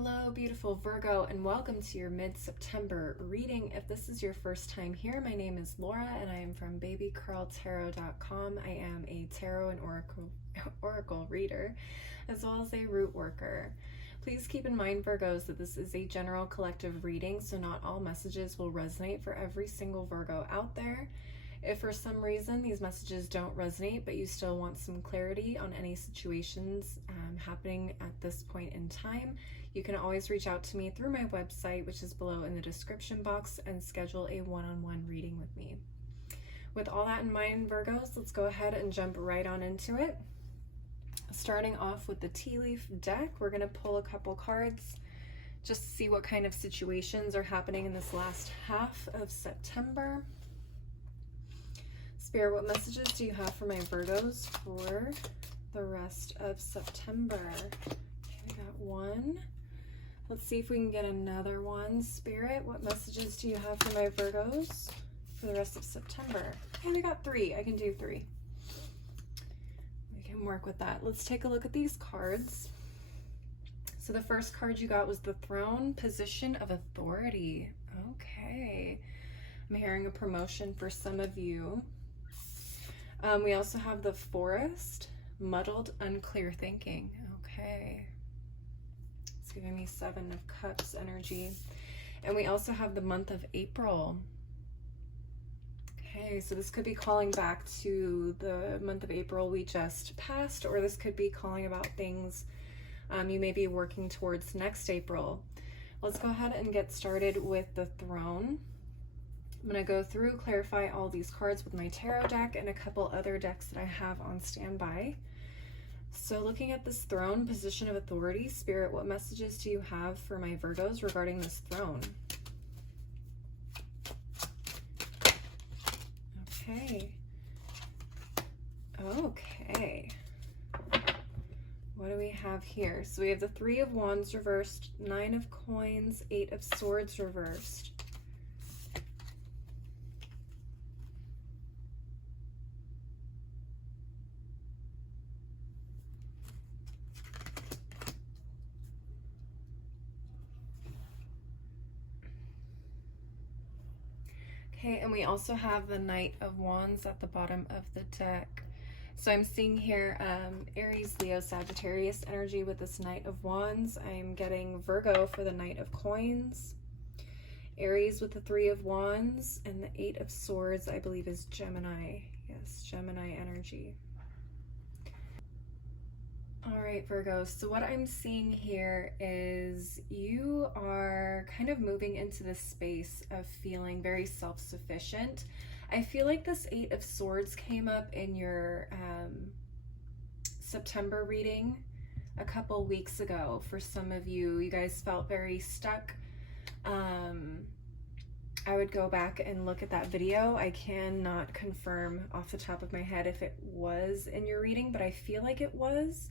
Hello, beautiful Virgo, and welcome to your mid-September reading. If this is your first time here, my name is Laura, and I am from babycurltarot.com. I am a tarot and oracle reader, as well as a root worker. Please keep in mind, Virgos, that this is a general collective reading, so not all messages will resonate for every single Virgo out there. If for some reason these messages don't resonate, but you still want some clarity on any situations happening at this point in time, you can always reach out to me through my website, which is below in the description box, and schedule a one-on-one reading with me. With all that in mind, Virgos, let's go ahead and jump right on into it. Starting off with the tea leaf deck, we're going to pull a couple cards just to see what kind of situations are happening in this last half of September. Spirit, what messages do you have for my Virgos for the rest of September? Okay, we got one. Let's see if we can get another one. Spirit, what messages do you have for my Virgos for the rest of September? Okay, we got three. I can do three. We can work with that. Let's take a look at these cards. So the first card you got was the Throne, position of authority. Okay. I'm hearing a promotion for some of you. We also have the Forest, muddled, unclear thinking. Okay. It's giving me Seven of Cups energy. And we also have the month of April. Okay, so this could be calling back to the month of April we just passed, or this could be calling about things you may be working towards next April. Let's go ahead and get started with the Throne. I'm going to go through, clarify all these cards with my tarot deck and a couple other decks that I have on standby. So looking at this Throne, position of authority, Spirit, what messages do you have for my Virgos regarding this Throne? Okay. Okay. What do we have here? So we have the Three of Wands reversed, Nine of Coins, Eight of Swords reversed. Okay, and we also have the Knight of Wands at the bottom of the deck. So I'm seeing here Aries, Leo, Sagittarius energy with this Knight of Wands. I'm getting Virgo for the Knight of Coins, Aries with the Three of Wands, and the Eight of Swords, I believe, is Gemini. Yes, Gemini energy. All right, Virgo, so what I'm seeing here is you are kind of moving into this space of feeling very self-sufficient. I feel like this Eight of Swords came up in your September reading a couple weeks ago. For some of you, you guys felt very stuck. I would go back and look at that video. I cannot confirm off the top of my head if it was in your reading, but I feel like it was.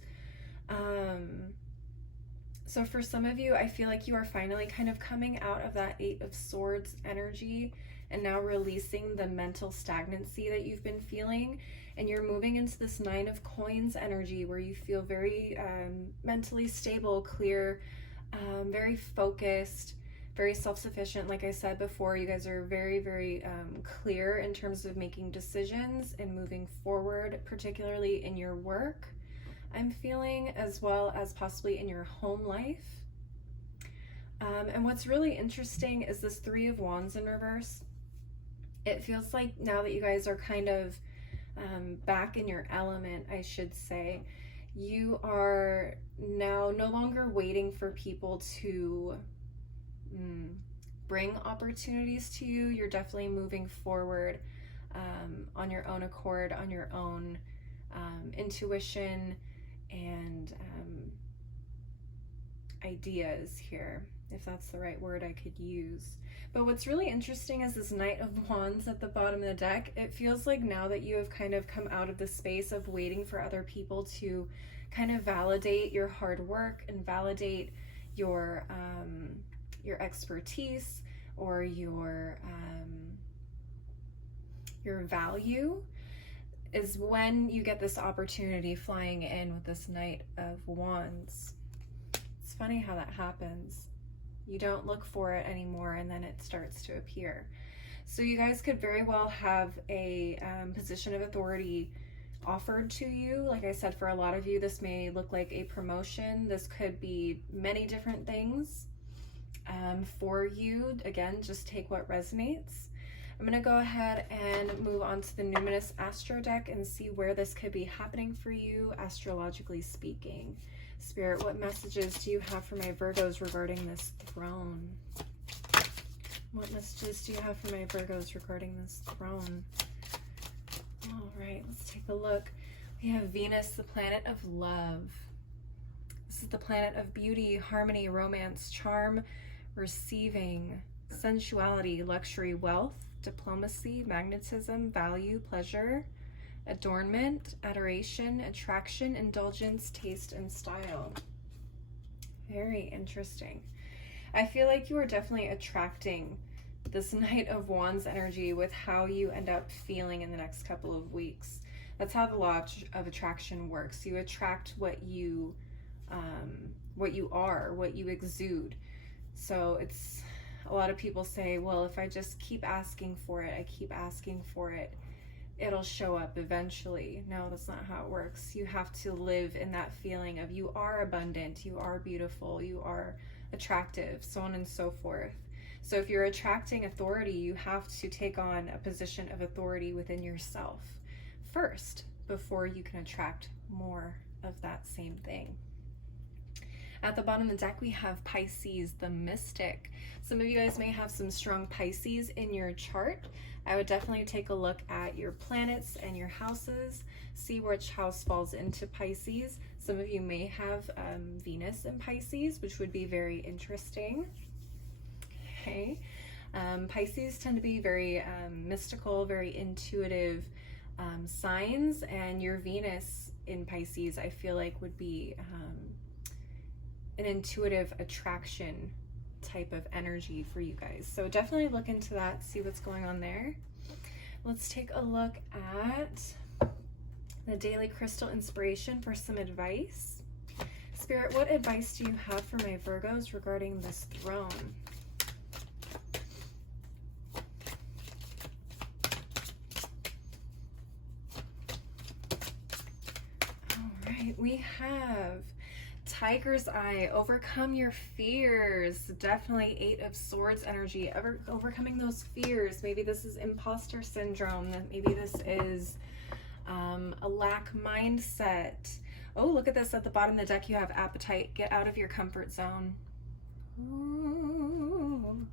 So for some of you, I feel like you are finally kind of coming out of that Eight of Swords energy and now releasing the mental stagnancy that you've been feeling, and you're moving into this Nine of Coins energy where you feel very mentally stable, clear, very focused, very self-sufficient. Like I said before, you guys are very, very clear in terms of making decisions and moving forward, particularly in your work, I'm feeling, as well as possibly in your home life. And what's really interesting is this Three of Wands in reverse. It feels like now that you guys are kind of back in your element, I should say, you are now no longer waiting for people to bring opportunities to you. You're definitely moving forward on your own accord, on your own intuition and ideas here, if that's the right word I could use. But what's really interesting is this Knight of Wands at the bottom of the deck. It feels like now that you have kind of come out of the space of waiting for other people to kind of validate your hard work and validate your expertise or your value, is when you get this opportunity flying in with this Knight of Wands. Let's funny how that happens. You don't look for it anymore, and then it starts to appear. So you guys could very well have a position of authority offered to you. Like I said, for a lot of you, this may look like a promotion. This could be many different things for you. Again, just take what resonates. I'm going to go ahead and move on to the Numinous Astro deck and see where this could be happening for you, astrologically speaking. Spirit, what messages do you have for my Virgos regarding this throne? What messages do you have for my Virgos regarding this throne? All right, let's take a look. We have Venus, the planet of love. This is the planet of beauty, harmony, romance, charm, receiving, sensuality, luxury, wealth, diplomacy, magnetism, value, pleasure, adornment, adoration, attraction, indulgence, taste, and style. Very interesting. I feel like you are definitely attracting this Knight of Wands energy with how you end up feeling in the next couple of weeks. That's how the law of attraction works. You attract what you are, what you exude. So it's, a lot of people say, well, if I just keep asking for it, I keep asking for it, it'll show up eventually. No, that's not how it works. You have to live in that feeling of you are abundant, you are beautiful, you are attractive, so on and so forth. So if you're attracting authority, you have to take on a position of authority within yourself first before you can attract more of that same thing. At the bottom of the deck, we have Pisces, the mystic. Some of you guys may have some strong Pisces in your chart. I would definitely take a look at your planets and your houses, see which house falls into Pisces. Some of you may have Venus in Pisces, which would be very interesting. Okay. Pisces tend to be very mystical, very intuitive signs, and your Venus in Pisces, I feel like, would be an intuitive attraction type of energy for you guys. So definitely look into that, see what's going on there. Let's take a look at the daily crystal inspiration for some advice. Spirit, what advice do you have for my Virgos regarding this throne? All right, we have Tiger's Eye, overcome your fears. Definitely 8 of Swords energy, overcoming those fears. Maybe this is imposter syndrome. Maybe this is a lack mindset. Oh, look at this at the bottom of the deck. You have appetite. Get out of your comfort zone. Ooh,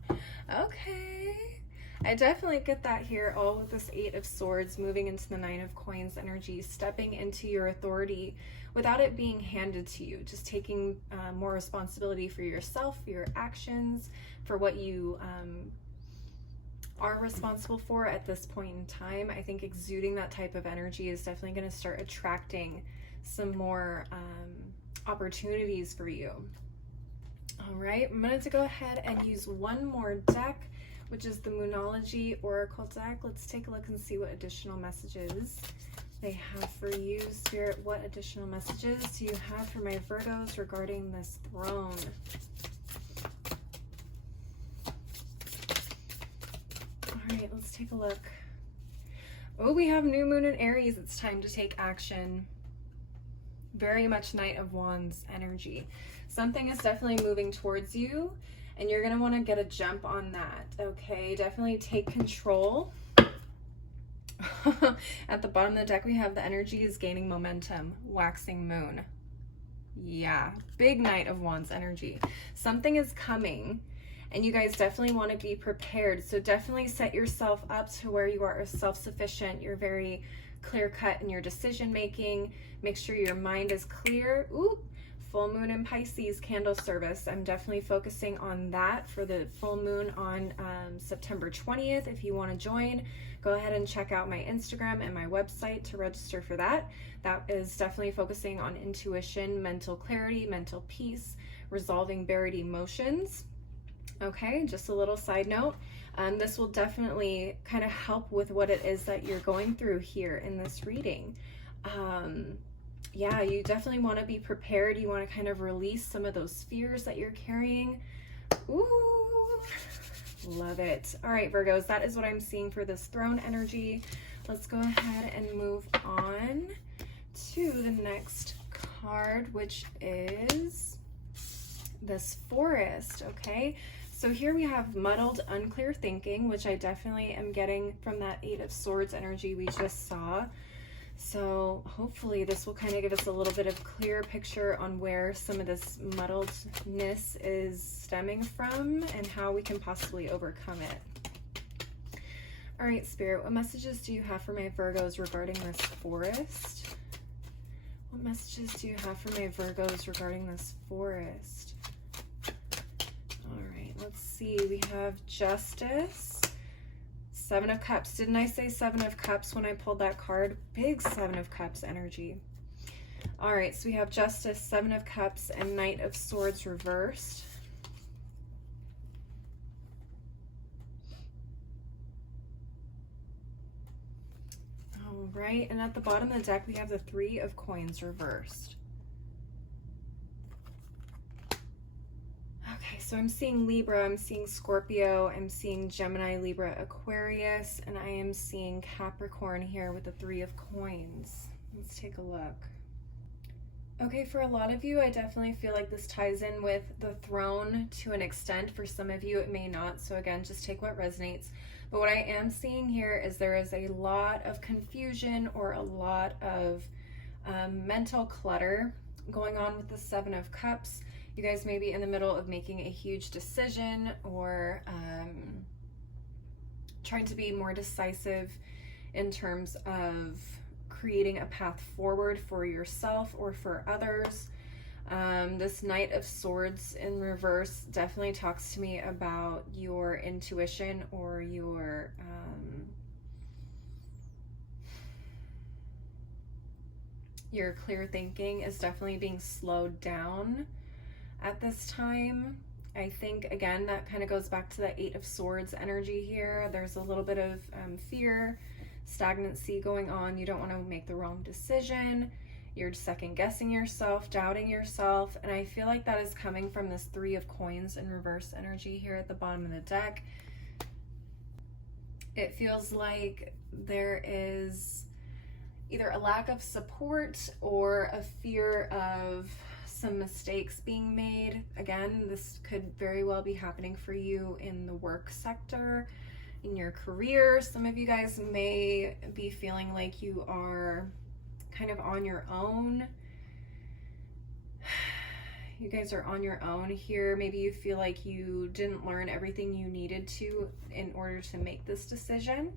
okay. I definitely get that here, all with this 8 of Swords, moving into the 9 of Coins energy, stepping into your authority without it being handed to you, just taking more responsibility for yourself, for your actions, for what you are responsible for at this point in time. I think exuding that type of energy is definitely going to start attracting some more opportunities for you. All right, I'm going to go ahead and use one more deck, which is the Moonology Oracle deck. Let's take a look and see what additional messages they have for you. Spirit, what additional messages do you have for my Virgos regarding this throne? All right, let's take a look. Oh, we have new moon in Aries. It's time to take action. Very much Knight of Wands energy. Something is definitely moving towards you, and you're going to want to get a jump on that, okay? Definitely take control. At the bottom of the deck, we have the energy is gaining momentum, waxing moon. Yeah, big Knight of Wands energy. Something is coming, and you guys definitely want to be prepared. So definitely set yourself up to where you are self-sufficient. You're very clear-cut in your decision-making. Make sure your mind is clear. Ooh, full moon in Pisces candle service. I'm definitely focusing on that for the full moon on September 20th. If you want to join, go ahead and check out my Instagram and my website to register for that. That is definitely focusing on intuition, mental clarity, mental peace, resolving buried emotions. Okay, just a little side note. This will definitely kind of help with what it is that you're going through here in this reading. yeah, you definitely want to be prepared. You want to kind of release some of those fears that you're carrying. Ooh, love it. All right, Virgos, that is what I'm seeing for this throne energy. Let's go ahead and move on to the next card, which is this Forest. Okay, so here we have muddled, unclear thinking, which I definitely am getting from that Eight of Swords energy we just saw. So hopefully this will kind of give us a little bit of clear picture on where some of this muddledness is stemming from and how we can possibly overcome it. All right, Spirit, what messages do you have for my Virgos regarding this Forest? What messages do you have for my Virgos regarding this Forest? All right, let's see. We have Justice. Seven of Cups. Didn't I say Seven of Cups when I pulled that card? Big Seven of Cups energy. All right, so we have Justice, Seven of Cups, and Knight of Swords reversed. All right, and at the bottom of the deck, we have the Three of Coins reversed. Okay, so I'm seeing Libra, I'm seeing Scorpio, I'm seeing Gemini, Libra, Aquarius, and I am seeing Capricorn here with the Three of Coins. Let's take a look. Okay, for a lot of you, I definitely feel like this ties in with the Throne to an extent. For some of you, it may not. So again, just take what resonates. But what I am seeing here is there is a lot of confusion or a lot of mental clutter going on with the Seven of Cups. You guys may be in the middle of making a huge decision or trying to be more decisive in terms of creating a path forward for yourself or for others. This Knight of Swords in reverse definitely talks to me about your intuition or your clear thinking is definitely being slowed down at this time. I think, again, that kind of goes back to the Eight of Swords energy here. There's a little bit of fear, stagnancy going on. You don't want to make the wrong decision. You're second guessing yourself, doubting yourself. And I feel like that is coming from this Three of Coins in reverse energy here at the bottom of the deck. It feels like there is either a lack of support or a fear of some mistakes being made. Again, this could very well be happening for you in the work sector, in your career. Some of you guys may be feeling like you are kind of on your own. You guys are on your own here. Maybe you feel like you didn't learn everything you needed to in order to make this decision.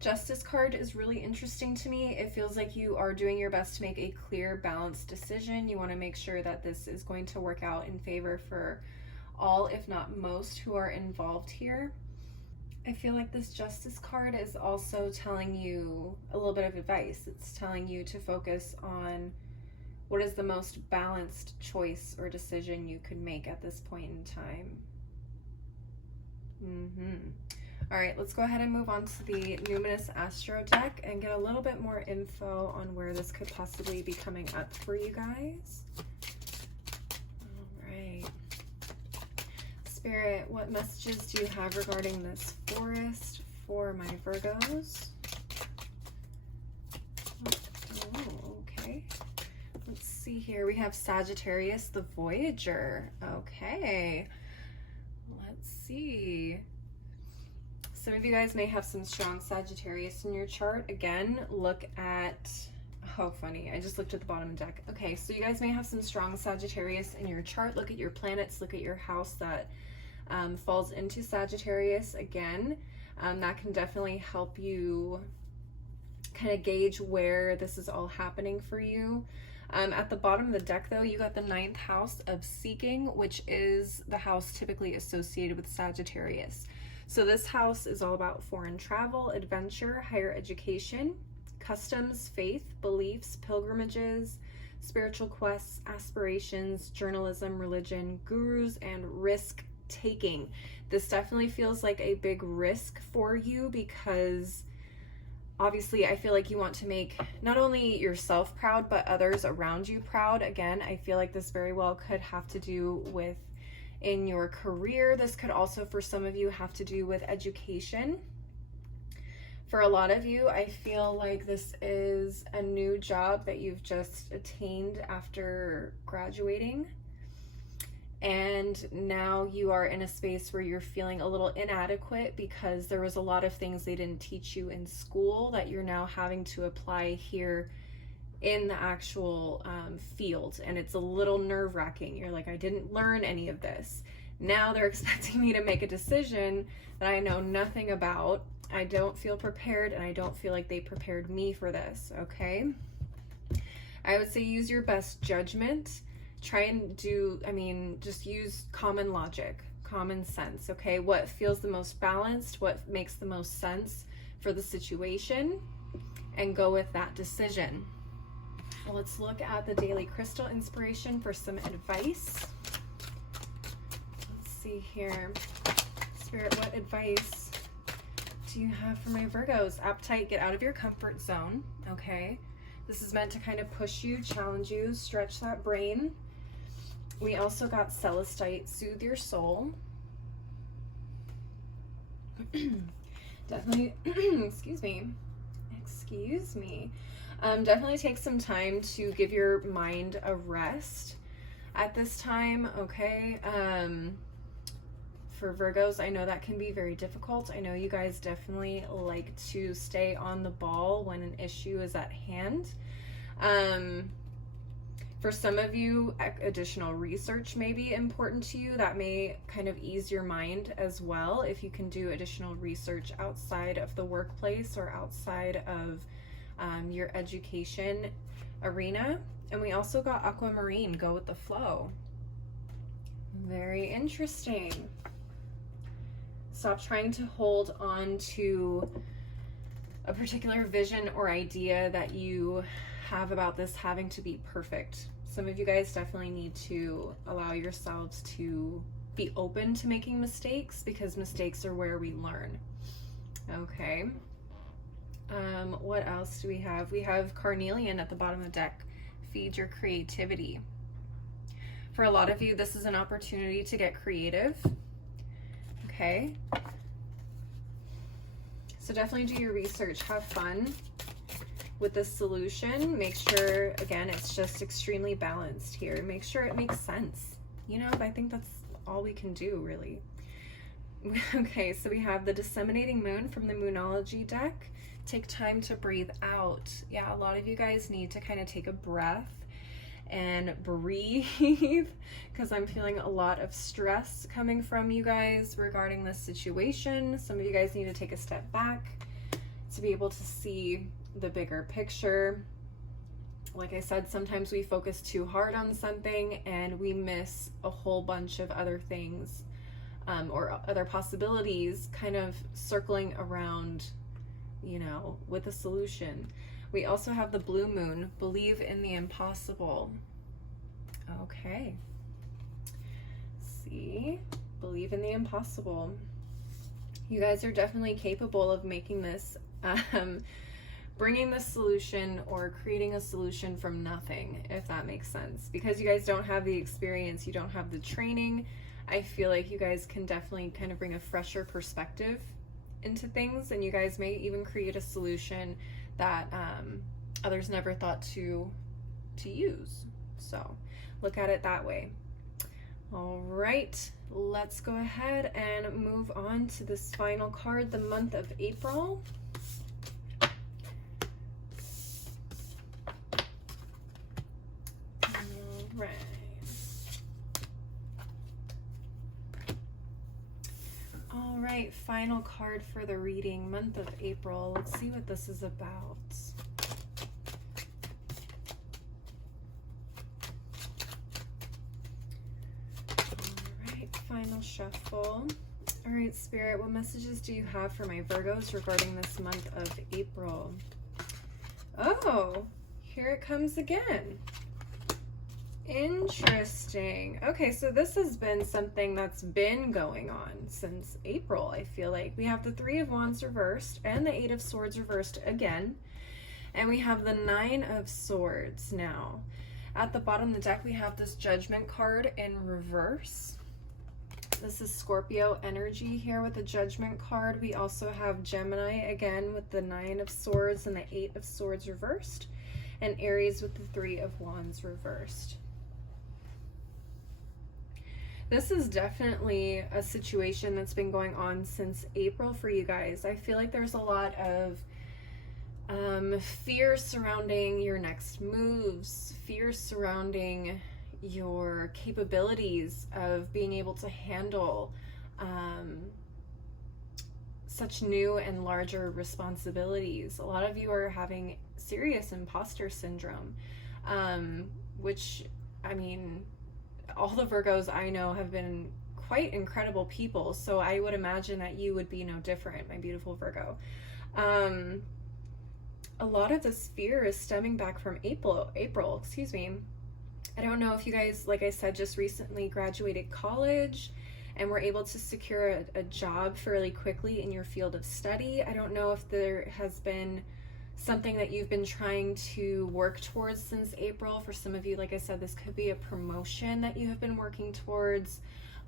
Justice card is really interesting to me. It feels like you are doing your best to make a clear, balanced decision. You want to make sure that this is going to work out in favor for all, if not most, who are involved here. I feel like this Justice card is also telling you a little bit of advice. It's telling you to focus on what is the most balanced choice or decision you could make at this point in time. All right, let's go ahead and move on to the Numinous Astro deck and get a little bit more info on where this could possibly be coming up for you guys. All right. Spirit, what messages do you have regarding this Forest for my Virgos? Oh, okay. Let's see here. We have Sagittarius, the Voyager. Okay. Let's see. Some of you guys may have some strong Sagittarius in your chart. Again, look at, oh funny, I just looked at the bottom of the deck. Okay, so you guys may have some strong Sagittarius in your chart. Look at your planets, look at your house that falls into Sagittarius. Again, that can definitely help you kind of gauge where this is all happening for you. At the bottom of the deck though, you got the 9th house of seeking, which is the house typically associated with Sagittarius. So this house is all about foreign travel, adventure, higher education, customs, faith, beliefs, pilgrimages, spiritual quests, aspirations, journalism, religion, gurus, and risk taking. This definitely feels like a big risk for you because obviously, I feel like you want to make not only yourself proud, but others around you proud. Again, I feel like this very well could have to do with in your career. This could also, for some of you, have to do with education. For a lot of you, I feel like this is a new job that you've just attained after graduating. And now you are in a space where you're feeling a little inadequate because there was a lot of things they didn't teach you in school that you're now having to apply here in the actual field. And it's a little nerve-wracking. You're like, I didn't learn any of this. Now they're expecting me to make a decision that I know nothing about. I don't feel prepared, and I don't feel like they prepared me for this, okay? I would say use your best judgment. Try and just use common logic, common sense, okay? What feels the most balanced, what makes the most sense for the situation, and go with that decision. Well, let's look at the daily crystal inspiration for some advice. Let's see here. Spirit, what advice do you have for my Virgos? Appetite, get out of your comfort zone, okay? This is meant to kind of push you, challenge you, stretch that brain. We also got Celestite, soothe your soul. Definitely, excuse me. Definitely take some time to give your mind a rest at this time, okay? For Virgos, I know that can be very difficult. I know you guys definitely like to stay on the ball when an issue is at hand. For some of you, additional research may be important to you. That may kind of ease your mind as well if you can do additional research outside of the workplace or outside of your education arena. And we also got Aquamarine, go with the flow. Very interesting. Stop trying to hold on to a particular vision or idea that you have about this having to be perfect. Some of you guys definitely need to allow yourselves to be open to making mistakes, because mistakes are where we learn. Okay. What else do we have? We have Carnelian at the bottom of the deck. Feed your creativity. For a lot of you, this is an opportunity to get creative. Okay. So definitely do your research. Have fun with this solution. Make sure, again, it's just extremely balanced here. Make sure it makes sense. You know, I think that's all we can do, really. Okay, so we have the Disseminating Moon from the Moonology deck. Take time to breathe out. Yeah, a lot of you guys need to kind of take a breath and breathe, because I'm feeling a lot of stress coming from you guys regarding this situation. Some of you guys need to take a step back to be able to see the bigger picture. Like I said, sometimes we focus too hard on something and we miss a whole bunch of other things or other possibilities kind of circling around, you know, with a solution. We also have the Blue Moon, believe in the impossible. Okay. See, believe in the impossible. You guys are definitely capable of making this, bringing the solution or creating a solution from nothing, if that makes sense. Because you guys don't have the experience, you don't have the training, I feel like you guys can definitely kind of bring a fresher perspective into things, and you guys may even create a solution that others never thought to use. So look at it that way. All right, let's go ahead and move on to this final card, the month of April. All right. All right, final card for the reading, month of April. Let's see what this is about. All right, final shuffle. All right, Spirit, what messages do you have for my Virgos regarding this month of April? Oh, here it comes again. Interesting. Okay, so this has been something that's been going on since April, I feel like. We have the Three of Wands reversed and the Eight of Swords reversed again. And we have the Nine of Swords now. At the bottom of the deck, we have this Judgment card in reverse. This is Scorpio energy here with the Judgment card. We also have Gemini again with the Nine of Swords and the Eight of Swords reversed. And Aries with the Three of Wands reversed. This is definitely a situation that's been going on since April for you guys. I feel like there's a lot of fear surrounding your next moves, fear surrounding your capabilities of being able to handle such new and larger responsibilities. A lot of you are having serious imposter syndrome, which, I mean, all the Virgos I know have been quite incredible people, so I would imagine that you would be no different, my beautiful Virgo. A lot of this fear is stemming back from April, excuse me. I don't know if you guys, like I said, just recently graduated college and were able to secure a job fairly quickly in your field of study. I don't know if there has been something that you've been trying to work towards since April. For some of you, like I said, this could be a promotion that you have been working towards,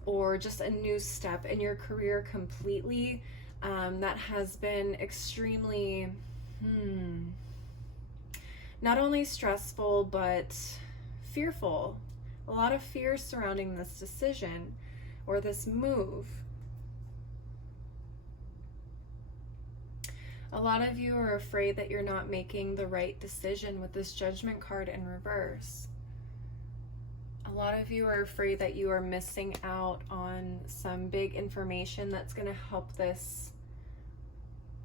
or just a new step in your career completely. That has been extremely, not only stressful, but fearful. A lot of fear surrounding this decision or this move. A lot of you are afraid that you're not making the right decision with this Judgment card in reverse. A lot of you are afraid that you are missing out on some big information that's going to help this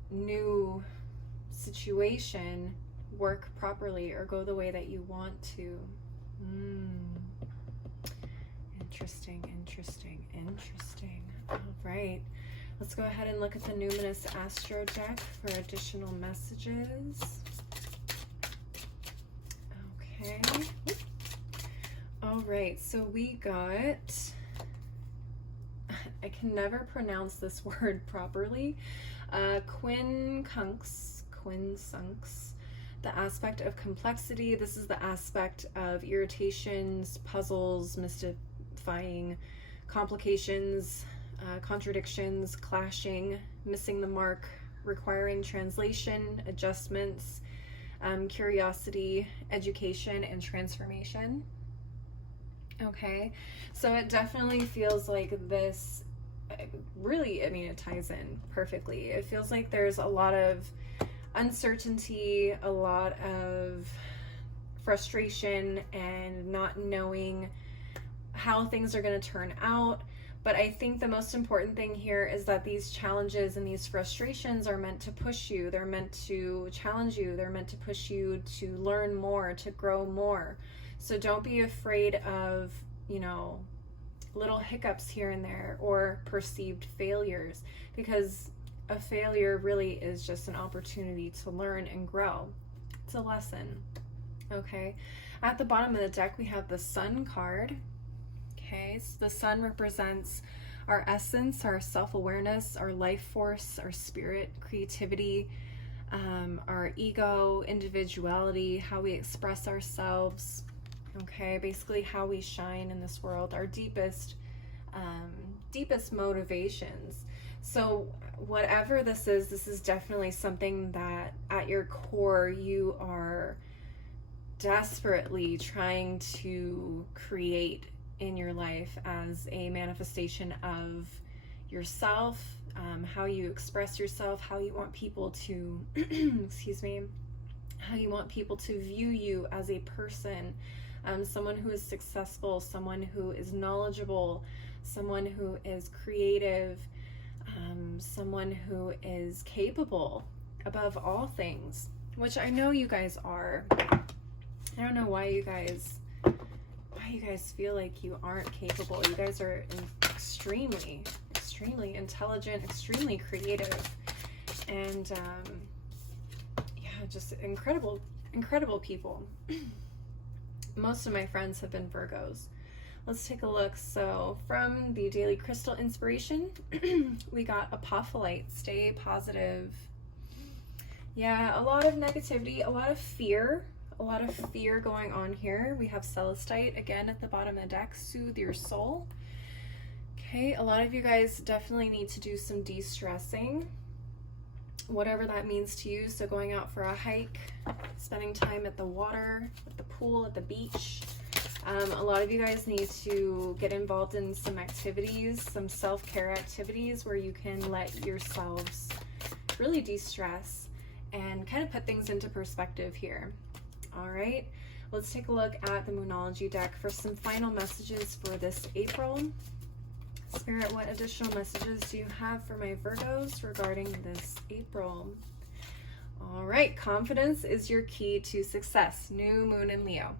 new situation work properly or go the way that you want to. Interesting, interesting, interesting. All right. Let's go ahead and look at the Numinous Astro deck for additional messages. Okay. All right, so we got, I can never pronounce this word properly, quincunx, the aspect of complexity. This is the aspect of irritations, puzzles, mystifying, complications, contradictions, clashing, missing the mark, requiring translation, adjustments, curiosity, education, and transformation. Okay, so it definitely feels like this, really, I mean, it ties in perfectly. It feels like there's a lot of uncertainty, a lot of frustration, and not knowing how things are going to turn out. But I think the most important thing here is that these challenges and these frustrations are meant to push you. They're meant to challenge you. They're meant to push you to learn more, to grow more. So don't be afraid of, you know, little hiccups here and there or perceived failures, because a failure really is just an opportunity to learn and grow. It's a lesson. Okay. At the bottom of the deck, we have the Sun card. Okay, so the Sun represents our essence, our self-awareness, our life force, our spirit, creativity, our ego, individuality, how we express ourselves. Okay, basically how we shine in this world, our deepest motivations. So whatever this is definitely something that at your core you are desperately trying to create in your life as a manifestation of yourself, how you express yourself, how you want people to, excuse me, how you want people to view you as a person, someone who is successful, someone who is knowledgeable, someone who is creative, someone who is capable above all things, which I know you guys are. I don't know why you guys feel like you aren't capable. You guys are extremely intelligent, extremely creative, and yeah, just incredible people. Most of my friends have been Virgos. Let's take a look. So from the Daily Crystal Inspiration, we got Apophyllite, stay positive. Yeah, a lot of negativity, a lot of fear going on here. We have Celestite again at the bottom of the deck, soothe your soul. Okay, a lot of you guys definitely need to do some de-stressing, whatever that means to you. So going out for a hike, spending time at the water, at the pool, at the beach. A lot of you guys need to get involved in some activities, some self-care activities where you can let yourselves really de-stress and kind of put things into perspective here. All right, let's take a look at the Moonology deck for some final messages for this April. Spirit, what additional messages do you have for my Virgos regarding this April? All right, confidence is your key to success. New moon in Leo.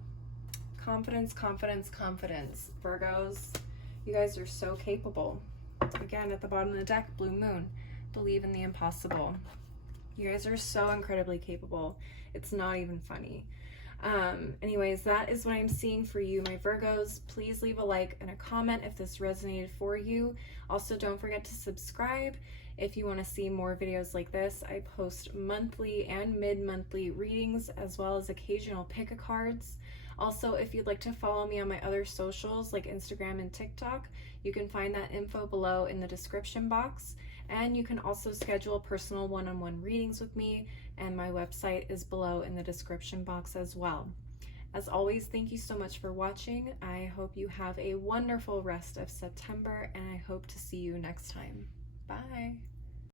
Confidence, confidence, confidence. Virgos, you guys are so capable. Again, at the bottom of the deck, blue moon. Believe in the impossible. You guys are so incredibly capable. It's not even funny. Anyways, that is what I'm seeing for you, my Virgos. Please leave a like and a comment if this resonated for you. Also, don't forget to subscribe if you want to see more videos like this. I post monthly and mid-monthly readings as well as occasional pick-a-cards. Also, if you'd like to follow me on my other socials like Instagram and TikTok, you can find that info below in the description box. And you can also schedule personal one-on-one readings with me, and my website is below in the description box as well. As always, thank you so much for watching. I hope you have a wonderful rest of September, and I hope to see you next time. Bye.